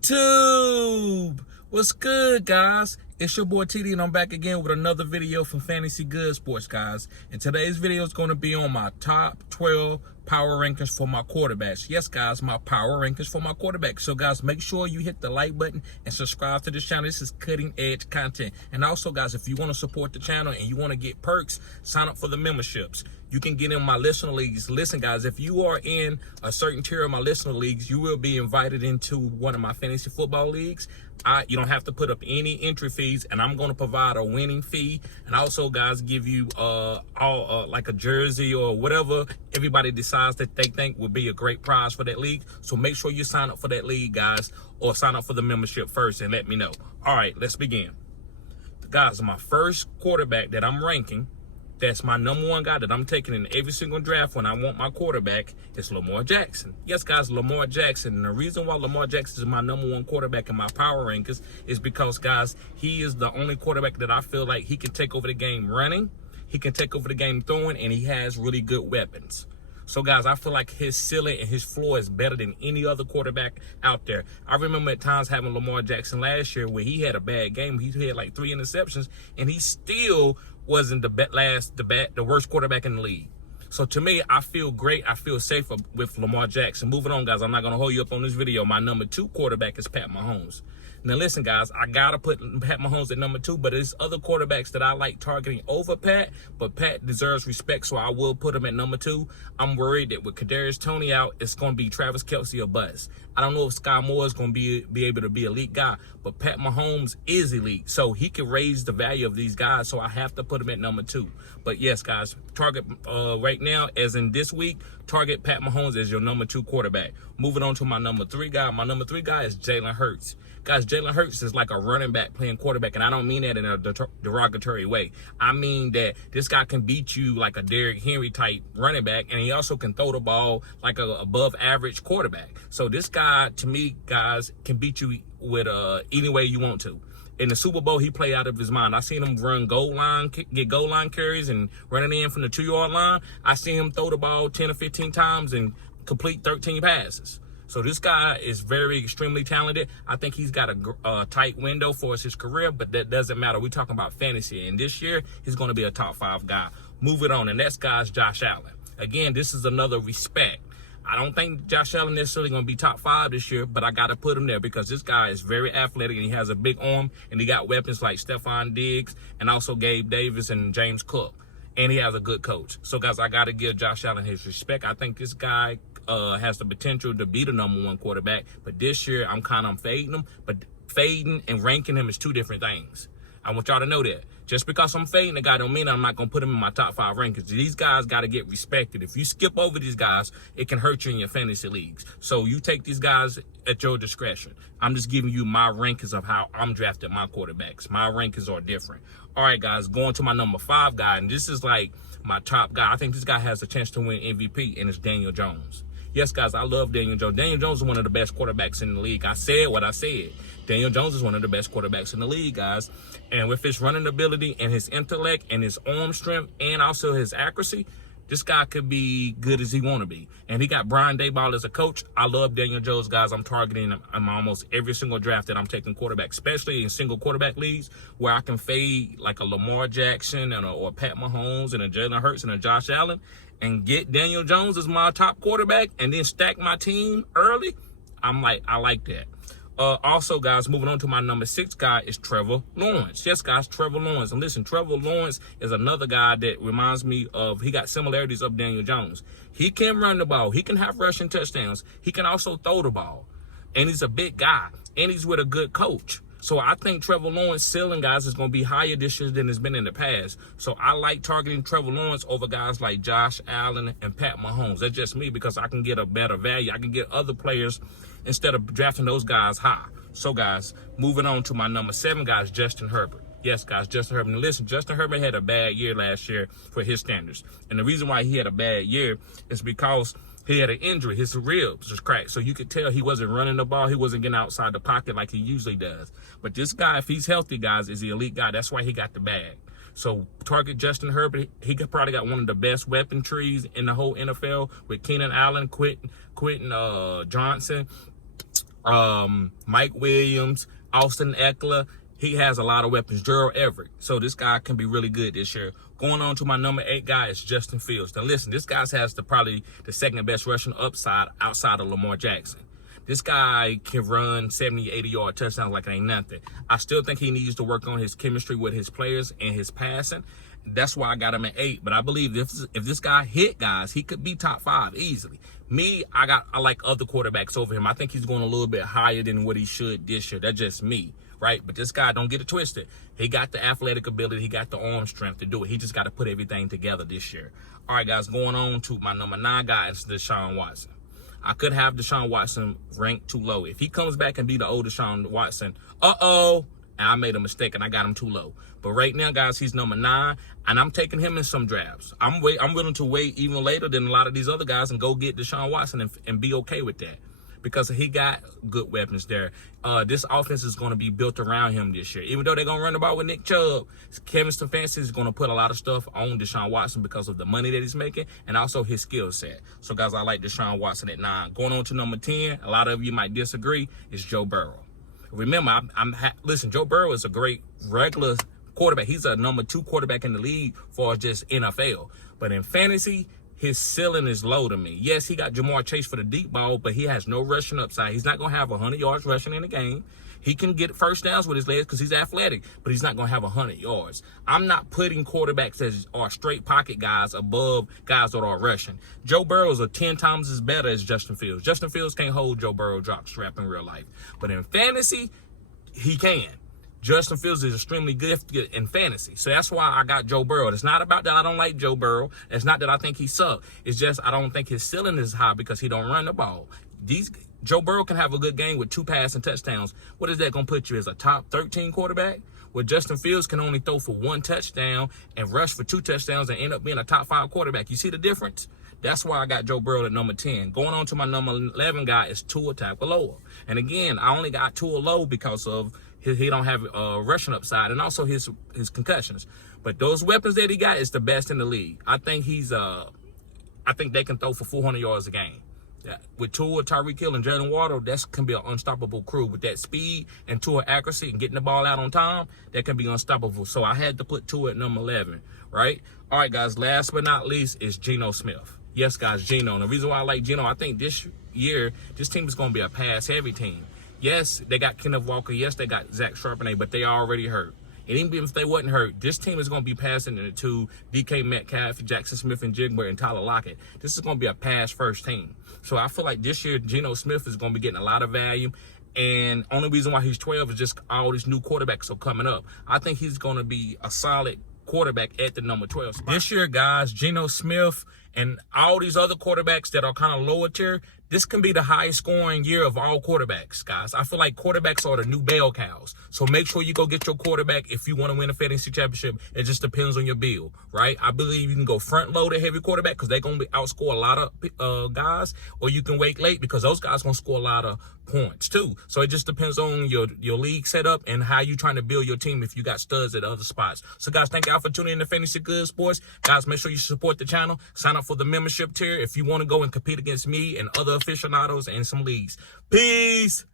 YouTube, what's good, guys? It's your boy TD, and I'm back again with another video from Fantasy Good Sports, guys. And today's video is going to be on my top 12 power rankings for my quarterbacks. Yes, guys, my power rankings for my quarterbacks. So, guys, make sure you hit the like button and subscribe to this channel. This is cutting-edge content. And also, guys, if you want to support the channel and you want to get perks, sign up for the memberships. You can get in my listener leagues. Listen, guys, if you are in a certain tier of my listener leagues, you will be invited into one of my fantasy football leagues. You don't have to put up any entry fees, and I'm going to provide a winning fee. And also, guys, give you like a jersey or whatever everybody decides that they think would be a great prize for that league. So make sure you sign up for that league, guys, or sign up for the membership first and let me know. All right, let's begin. Guys, my first quarterback that I'm ranking, that's my number one guy that I'm taking in every single draft when I want my quarterback, is Lamar Jackson. Yes, guys, Lamar Jackson. And the reason why Lamar Jackson is my number one quarterback in my power rankings is because, guys, he is the only quarterback that I feel like he can take over the game running, he can take over the game throwing, and he has really good weapons. So, guys, I feel like his ceiling and his floor is better than any other quarterback out there. I remember at times having Lamar Jackson last year where he had a bad game. He had like 3 interceptions, and he still wasn't the worst quarterback in the league. So to me, I feel great. I feel safer with Lamar Jackson. Moving on, guys, I'm not going to hold you up on this video. My number 2 quarterback is Pat Mahomes. Now, listen, guys, I got to put Pat Mahomes at number 2, but there's other quarterbacks that I like targeting over Pat, but Pat deserves respect, so I will put him at number 2. I'm worried that with Kadarius Toney out, it's going to be Travis Kelce or bust. I don't know if Sky Moore is going to be able to be an elite guy, but Pat Mahomes is elite, so he can raise the value of these guys, so I have to put him at number 2. But yes, guys, target right now, as in this week, target Pat Mahomes as your number 2 quarterback. Moving on to my number 3 guy. My number 3 guy is Jalen Hurts. Guys, Jalen Hurts is like a running back playing quarterback, and I don't mean that in a derogatory way. I mean that this guy can beat you like a Derrick Henry type running back, and he also can throw the ball like a above average quarterback. So this guy, to me, guys, can beat you with any way you want to. In the Super Bowl, he played out of his mind. I seen him run get goal line carries and running in from the 2-yard line. I seen him throw the ball 10 or 15 times and complete 13 passes. So this guy is extremely talented. I think he's got a tight window for his career, but that doesn't matter. We're talking about fantasy, and this year he's going to be a top 5 guy. Moving on, and that guy's Josh Allen. Again, this is another respect. I don't think Josh Allen necessarily going to be top 5 this year, but I got to put him there because this guy is very athletic, and he has a big arm, and he got weapons like Stephon Diggs and also Gabe Davis and James Cook, and he has a good coach. So, guys, I got to give Josh Allen his respect. I think this guy has the potential to be the number 1 quarterback, but this year I'm fading him, but fading and ranking him is 2 different things. I want y'all to know that. Just because I'm fading the guy don't mean I'm not going to put him in my top 5 rankings. These guys got to get respected. If you skip over these guys, it can hurt you in your fantasy leagues. So you take these guys at your discretion. I'm just giving you my rankings of how I'm drafting my quarterbacks. My rankings are different. All right, guys, going to my number 5 guy, and this is like my top guy. I think this guy has a chance to win MVP, and it's Daniel Jones. Yes, guys, I love Daniel Jones. Daniel Jones is one of the best quarterbacks in the league. I said what I said. Daniel Jones is one of the best quarterbacks in the league, guys. And with his running ability and his intellect and his arm strength and also his accuracy, this guy could be good as he want to be. And he got Brian Daboll as a coach. I love Daniel Jones, guys. I'm targeting him in almost every single draft that I'm taking quarterback, especially in single quarterback leagues where I can fade like a Lamar Jackson or a Pat Mahomes and a Jalen Hurts and a Josh Allen and get Daniel Jones as my top quarterback and then stack my team early. I like that. Also, guys, moving on to my number 6 guy is Trevor Lawrence. Yes, guys, Trevor Lawrence. And listen, Trevor Lawrence is another guy that reminds me of, he got similarities of Daniel Jones. He can run the ball. He can have rushing touchdowns. He can also throw the ball. And he's a big guy. And he's with a good coach. So I think Trevor Lawrence's ceiling, guys, is going to be higher this year than it's been in the past. So I like targeting Trevor Lawrence over guys like Josh Allen and Pat Mahomes. That's just me because I can get a better value. I can get other players instead of drafting those guys high. So, guys, moving on to my number 7 guy is Justin Herbert. Yes, guys, Justin Herbert. And listen, Justin Herbert had a bad year last year for his standards. And the reason why he had a bad year is because he had an injury. His ribs was cracked. So you could tell he wasn't running the ball. He wasn't getting outside the pocket like he usually does. But this guy, if he's healthy, guys, is the elite guy. That's why he got the bag. So target Justin Herbert. He probably got one of the best weapon trees in the whole NFL with Keenan Allen, Quentin Johnson, Mike Williams, Austin Eckler. He has a lot of weapons. Gerald Everett. So this guy can be really good this year. Going on to my number 8 guy is Justin Fields. Now listen, this guy has probably the second best rushing upside outside of Lamar Jackson. This guy can run 70, 80-yard touchdowns like it ain't nothing. I still think he needs to work on his chemistry with his players and his passing. That's why I got him at 8. But I believe if this guy hit guys, he could be top 5 easily. Me, I like other quarterbacks over him. I think he's going a little bit higher than what he should this year. That's just me, right? But this guy, don't get it twisted. He got the athletic ability. He got the arm strength to do it. He just got to put everything together this year. All right, guys, going on to my number 9 guy is Deshaun Watson. I could have Deshaun Watson ranked too low. If he comes back and be the old Deshaun Watson, I made a mistake and I got him too low. But right now, guys, he's number 9, and I'm taking him in some drafts. I'm willing to wait even later than a lot of these other guys and go get Deshaun Watson and be okay with that, because he got good weapons there. This offense is going to be built around him this year. Even though they're going to run the ball with Nick Chubb, Kevin Stefanski is going to put a lot of stuff on Deshaun Watson because of the money that he's making and also his skill set. So, guys, I like Deshaun Watson at 9. Going on to number 10, a lot of you might disagree, is Joe Burrow. Remember, listen, Joe Burrow is a great regular quarterback. He's a number 2 quarterback in the league for just NFL. But in fantasy, his ceiling is low to me. Yes, he got Jamar Chase for the deep ball, but he has no rushing upside. He's not going to have 100 yards rushing in a game. He can get first downs with his legs because he's athletic, but he's not going to have 100 yards. I'm not putting quarterbacks that are straight pocket guys above guys that are rushing. Joe Burrow is 10 times as better as Justin Fields. Justin Fields can't hold Joe Burrow jock strap in real life, but in fantasy, he can. Justin Fields is extremely good in fantasy. So that's why I got Joe Burrow. It's not about that I don't like Joe Burrow. It's not that I think he sucks. It's just I don't think his ceiling is high because he don't run the ball. Joe Burrow can have a good game with 2 passing touchdowns. What is that going to put you as a top 13 quarterback? Where Justin Fields can only throw for 1 touchdown and rush for 2 touchdowns and end up being a top 5 quarterback. You see the difference? That's why I got Joe Burrow at number 10. Going on to my number 11 guy is Tua Tagovailoa. And again, I only got Tua low because of he don't have rushing upside and also his concussions. But those weapons that he got is the best in the league. I think I think they can throw for 400 yards a game. With Tua, Tyreek Hill, and Jalen Waddle, that can be an unstoppable crew. With that speed and Tua accuracy and getting the ball out on time, that can be unstoppable. So I had to put Tua at number 11, right? All right, guys, last but not least is Geno Smith. Yes, guys, Geno. And the reason why I like Geno, I think this year, this team is going to be a pass-heavy team. Yes, they got Kenneth Walker. Yes, they got Zach Charbonnet, but they are already hurt. And even if they wasn't hurt, this team is going to be passing to DK Metcalf, Jackson Smith and Jigba, and Tyler Lockett. This is going to be a pass-first team. So I feel like this year, Geno Smith is going to be getting a lot of value. And only reason why he's 12 is just all these new quarterbacks are coming up. I think he's going to be a solid quarterback at the number 12 spot. This year, guys, Geno Smith and all these other quarterbacks that are kind of lower tier, this can be the highest scoring year of all quarterbacks, guys. I feel like quarterbacks are the new bell cows. So make sure you go get your quarterback if you want to win a fantasy championship. It just depends on your bill, right? I believe you can go front load a heavy quarterback because they're going to outscore a lot of guys, or you can wait late because those guys going to score a lot of points too. So it just depends on your league setup and how you trying to build your team if you got studs at other spots. So guys, thank y'all for tuning in to Fantasy Good Sports. Guys, make sure you support the channel. Sign up for the membership tier if you want to go and compete against me and other aficionados and some leagues. Peace.